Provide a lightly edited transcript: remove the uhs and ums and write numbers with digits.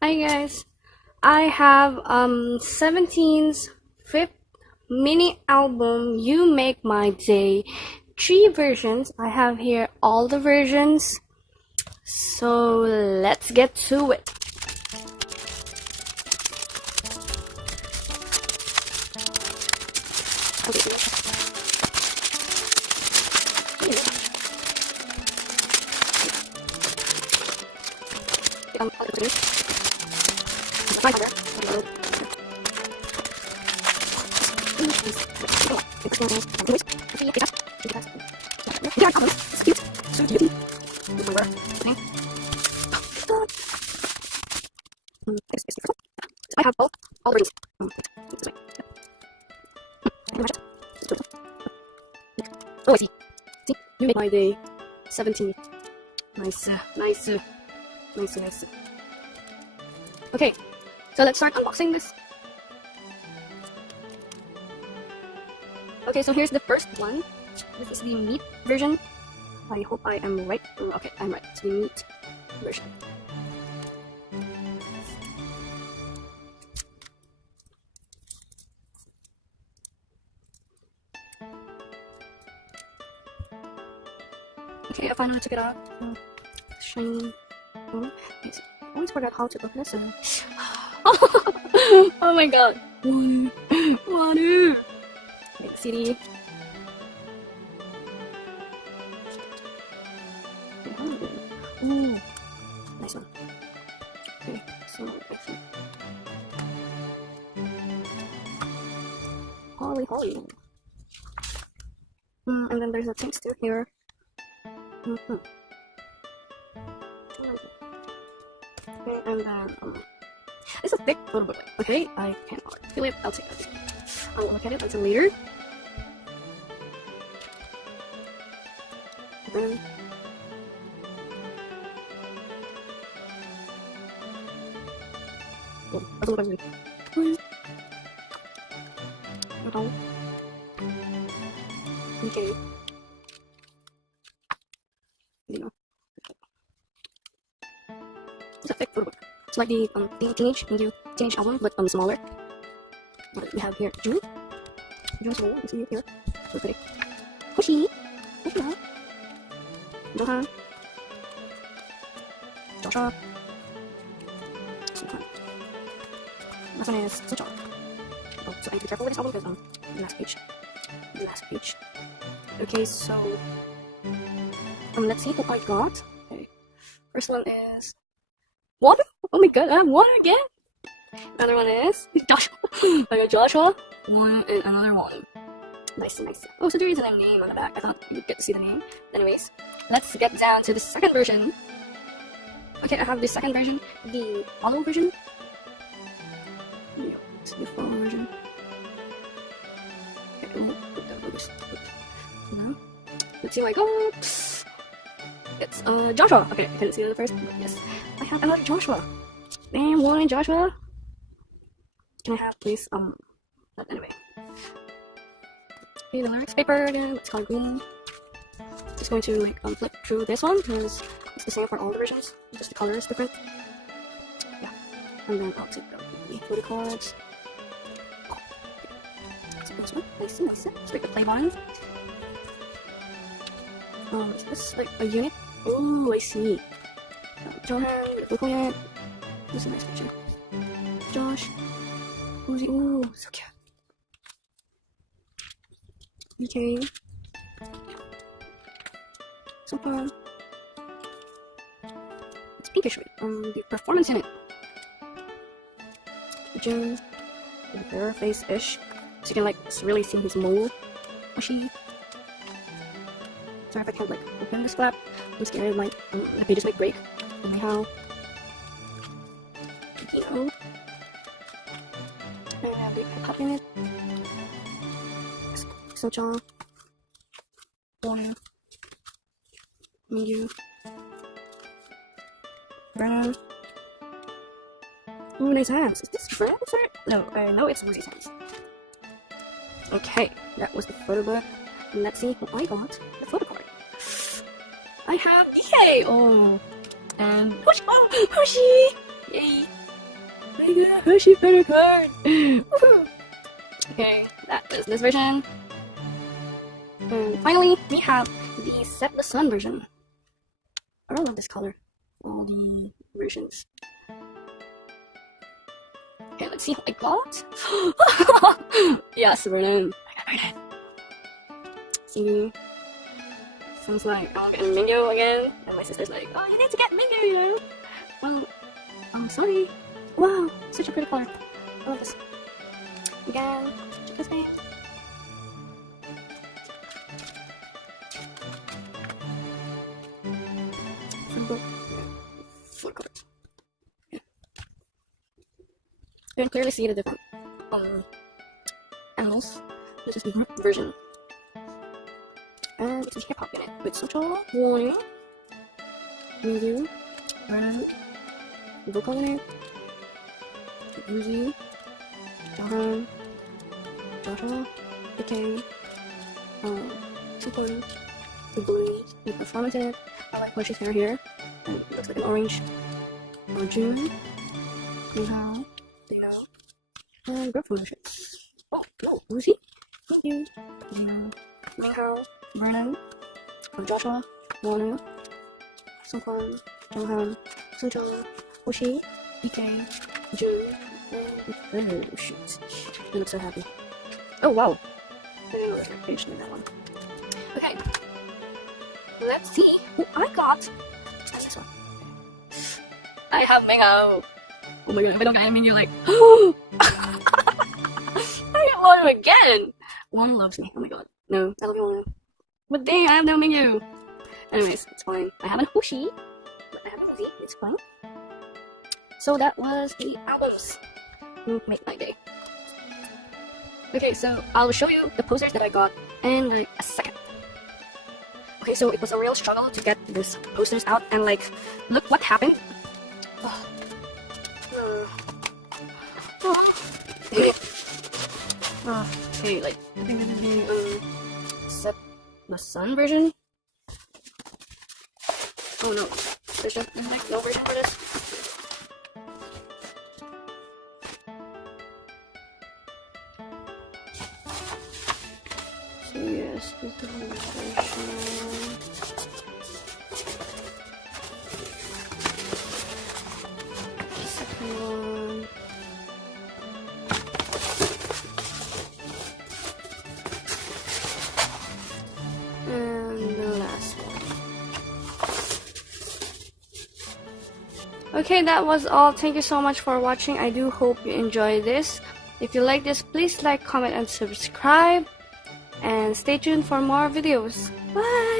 Hi guys, I have 17's fifth mini album You Make My Day, 3 versions. I have here all the versions, so let's get to it. I have all the rings. Oh, I see. See, you make my day. 17. Nice, nice, nice. Okay, so let's start unboxing this. Okay, so here's the first one. This is the meat version. I hope I am right. Okay, I'm right. It's the meat version. Okay, I finally took it out. Shiny. I always forget how to open this. Oh my god. Water. Okay, CD. Ooh, nice one. Okay, so Holly. And then there's a thing still here. Okay, and then it's a thick photo book. Okay, I cannot feel it. I'll take it. I will look at it until later. Then doesn't look like me. Okay. You know. It's a thick photo book. It's like the teenage album, but smaller. What we have here? June. June's roll. You see it here. So pretty. Hoshi. Johan. Joshua. Last one is Sucho. Oh, so I need to be careful with this album because the last page. Okay, so let's see what I got. Okay, first one is water. Oh my god, I have water again. Another one is Joshua. I got Joshua. One and another one. Nice. Oh, so there is a name on the back. I thought you would get to see the name. Anyways, let's get down to the second version. Okay, I have the second version, the hollow version. It's the follow version. Okay, let's see what I got. It's Joshua. Okay, I couldn't see the first, but yes, I have another Joshua. And one Joshua. Can I have please? But anyway. Okay, the lyrics paper again. It's called green. Just going to like flip through this one because it's the same for all the versions. Just the color is different. Yeah, and then I'll take the photo cards. This one, nice. Let's break the play button. Is this like a unit? Oh, I see. Johan, look at it. This is a nice picture. Josh, Uzi, ooh, so cute. Okay. So far, it's pinkish, right? The performance in it. June, the bare face-ish. So you can like really see his mole. Mushy. Sorry if I can't like open this flap. I'm scared like the pages might break. Anyhow. And I have the pop in it. So John. One. Medium. Brown. Ooh, nice hands. Is this Brown's art? No, no, it's Rosie's hands. Okay, that was the photo book. And let's see what I got. The photo card. I have DK! Oh! And Hoshi! Yay! I got a Hershey Photocard! Okay, that is this version. And finally, we have the Set the Sun version. I don't love this color. All the versions. Okay, let's see what I got. Yes, Vernon. I got Vernon. See? Sounds like I'm getting Mingo again. And my sister's like, oh, you need to get Mingo, you know? Well, I'm sorry. Wow, such a pretty color. I love this. Again, check this thing. Photocard. Yeah. You can clearly see the different animals. This is the group version. And this is hip hop in it with social warning, review, random, vocal in it, Uzi, Johan, Joshua, okay, support, the blues, the performative. I like Porsche's hair here, and it looks like an orange. June, Nihao, Dino, and group photoshoots. Oh, no, Uzi, thank you, Dino, Nihao, Vernon, Joshua, Wanu, Sungkwan, Jonghan, Sunchon, Hoshi, Ike, June, and oh shoot, I look so happy. Oh wow, I didn't know there was a page in that one. Okay, let's see who I got. What's this one? I have Mingo. Oh my god, if I don't get any Mingo, like, I get Wanu again. Wanu loves me. Oh my god, no, I love you, Wanu. But dang, I have no Mingo. Anyways, it's fine. I have a Hoshi, but I have a Uzi. It's fine. So that was the albums. Make my day. Okay, so I'll show you the posters that I got in like a second. Okay, so it was a real struggle to get these posters out, and like, look what happened. Okay, like, Set the Sun version. Oh no, there's like no version for this. So yes, this is the version. Second one. And the last one. Okay, that was all. Thank you so much for watching. I do hope you enjoyed this. If you like this, please like, comment, and subscribe. And stay tuned for more videos. Bye!